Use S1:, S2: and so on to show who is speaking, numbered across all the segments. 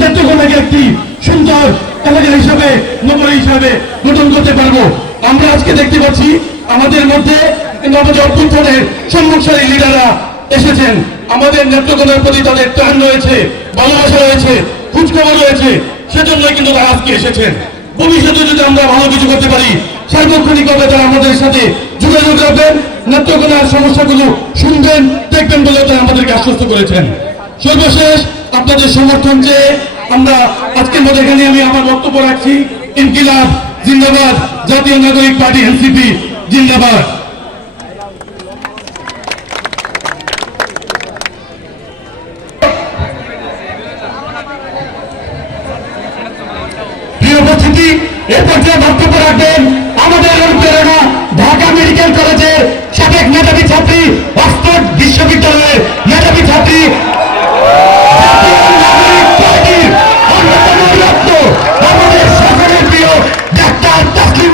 S1: নেত্রকোনাকে একটি সুন্দর এলাকা হিসাবে, নগরী হিসাবে গঠন করতে পারব। আমরা আজকে দেখতে পাচ্ছি, আমাদের মধ্যে নবজ অভ্যুত্থানের সম্মুখসারী লিডাররা এসেছেন। আমাদের নেত্রকোনার প্রতি তাদের টান রয়েছে, ভালোবাসা রয়েছে, খোঁজখবর রয়েছে, সেজন্যই কিন্তু তারা আজকে এসেছেন। ভবিষ্যতে যদি আমরা ভালো কিছু করতে পারি, সার্বক্ষণিকভাবে তারা আমাদের সাথে যোগাযোগ রাখবেন নেত্রকোনার সমস্যাগুলো শুনবেন, দেখবেন বলে তারা আমাদেরকে আশ্বস্ত করেছেন। সর্বশেষ আপনাদের সমর্থন চেয়ে আমরা আজকের মধ্যে এখানে আমি আমার বক্তব্য রাখছি। ইনকিলাব, জিন্দাবাদ, জাতীয় নাগরিক পার্টি, এনসিপি, জিন্দাবাদ। আমাদের ঢাকা মেডিকেল কলেজের সাবেক মেধাবী ছাত্রী অক্সফোর্ড বিশ্ববিদ্যালয়ের মেধাবী ছাত্রী জাতীয় নাগরিক পার্টির অন্যতম রত্ন, আমাদের সকলের প্রিয় ডাক্তার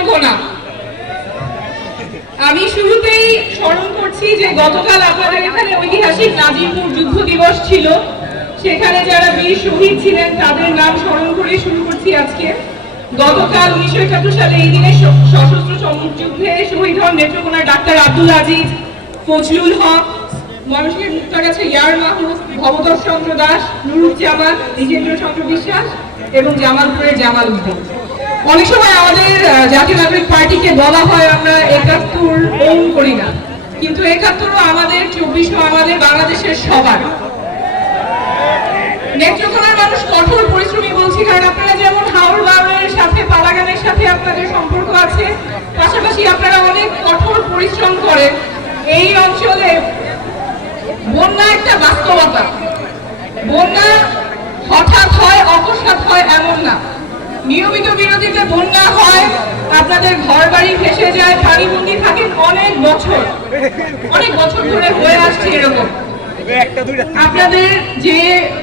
S2: মানুষের নেত্রকোনা আমি শুরুতেই স্মরণ করছি যে গতকাল এখানে ঐতিহাসিক যুদ্ধ দিবস ছিল। সেখানে যারা বীর শহীদ ছিলেন, তাদের নাম স্মরণ করে শুরু করছি আজকে। গতকাল উনিশশো একাত্তর সালে এই দিনে সশস্ত্র যুদ্ধে শহীদ হন নেত্রকোনার ডাক্তার আব্দুল আজিজ, ফজলুল হক, ময়মনসিংহের মুক্তাগাছা ইয়ার মাহমুদ ভবদর চন্দ্র দাস নুরুজ্জামান দ্বিজেন্দ্র চন্দ্র বিশ্বাস এবং জামালপুরের জামাল উদ্দিন। অনেক সময় আমাদের জাতীয় নাগরিক পার্টিকে বলা হয় আমরা একাত্তর ওন করি না। কিন্তু একাত্তরও আমাদের, চব্বিশও আমাদের, বাংলাদেশের সবার। নেত্রকোনার মানুষ কঠোর পরিশ্রমী বলছি, কারণ আপনারা যেমন হাওড় বাউলের সাথে, পালাগানের সাথে আপনাদের সম্পর্ক আছে, পাশাপাশি আপনারা অনেক কঠোর পরিশ্রম করেন এই অঞ্চলে বন্যা একটা বাস্তবতা। বন্যা হঠাৎ হয় অকস্মাৎ হয় এমন না নিয়মিত বিরতিতে বন্যা হয়, আপনাদের ঘর বাড়ি ভেসে যায় পানিবন্দি থাকে অনেক বছর। অনেক বছর ধরে হয়ে আসছে এরকম। আপনাদের যে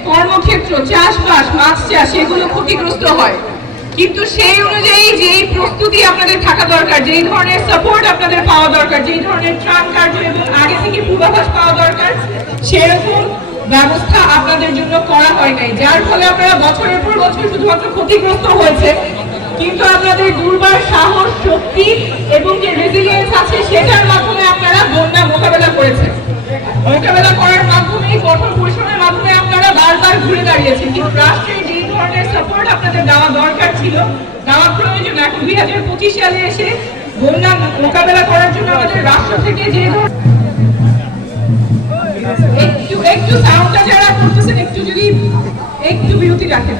S2: কর্মক্ষেত্র, চাষবাস, মাছ চাষ সেগুলো ক্ষতিগ্রস্ত হয়। কিন্তু সেই অনুযায়ী যেই প্রস্তুতি আপনাদের থাকা দরকার, যেই ধরনের সাপোর্ট আপনাদের পাওয়া দরকার, যেই ধরনের ত্রাণ কার্য এবং আগে থেকে পূর্বাভাস পাওয়া দরকার, সেরকম ব্যবস্থা আপনাদের জন্য করা হয় নাই। যার ফলে আপনারা বছরের পর বছর শুধুমাত্র ক্ষতিগ্রস্ত হয়েছে। কিন্তু আপনাদের দুর্বার সাহস, শক্তি এবং যে রেজিলিয়েন্স আছে, সেটার মাধ্যমে আপনারা বন্যা মোকাবেলা করেছেন। মোকাবেলা করার মাধ্যমে, কঠোর পরিশ্রমের মাধ্যমে আপনারা বারবার ঘুরে দাঁড়িয়েছেন। কিন্তু রাষ্ট্রের যে ধরনের সাপোর্ট আপনাদের দেওয়া দরকার ছিল, দেওয়া প্রয়োজন এখন। দুই হাজার পঁচিশ সালে এসে বন্যা মোকাবেলা করার জন্য আমাদের রাষ্ট্র থেকে যে একটু একটু একটু বিরতি রাখেন।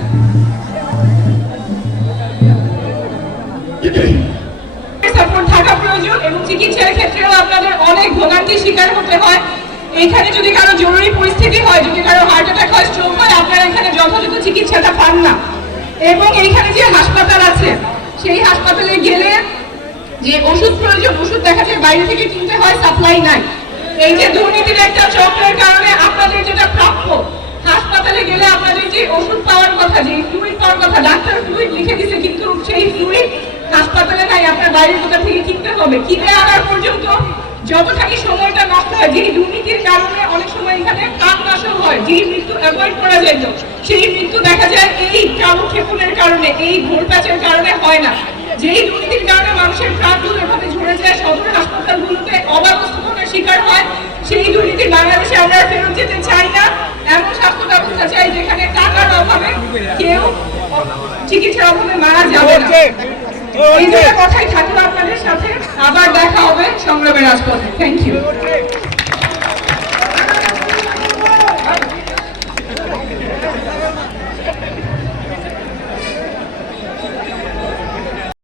S2: যথাযথ চিকিৎসাটা পান না। এবং যে হাসপাতাল আছে, সেই হাসপাতালে গেলে যে ওষুধ প্রয়োজন, ওষুধ বাইরে থেকে কিনতে হয় সাপ্লাই নাই। এই যে দুর্নীতির একটা চক্রের কারণে আপনাদের যেটা প্রাপ্য হাসপাতালে গেলে আপনাদের যে ওষুধ পাওয়ার কথা, যে ফ্লুইড পাওয়ার কথা, ডাক্তার ফ্লুইড লিখে দিছে, কিন্তু সেই ফ্লুইড হাসপাতালে নাই, আপনার বাইরের কোথা থেকে কিনতে হবে। কিনে আনার পর্যন্ত যতখানি সময়টা নষ্ট হয়, যেই দুর্নীতির কারণে অনেক সময় এখানে কাক নাশক হয়, যেই মৃত্যু অ্যাভয়েড করা যেত সেই মৃত্যু দেখা যায় এই কালক্ষেপণের কারণে, এই ঘোর প্যাচের কারণে হয় না। যেই দুর্নীতির কারণে মানুষের প্রাণগুলো এভাবে ঝরে যায়, সদর হাসপাতালগুলোতে অব্যবস্থাপনার শিকার হয়, সেই দুর্নীতি বাংলাদেশে আমরা ফেরত যেতে চাই না এমন স্বাস্থ্য ব্যবস্থা চাই যেখানে টাকার অভাবে কেউ চিকিৎসার অভাবে মারা যাবে না। এই কথাই থাকল আপনাদের সাথে। আবার দেখা হবে সংগ্রামের রাজপথে। Thank you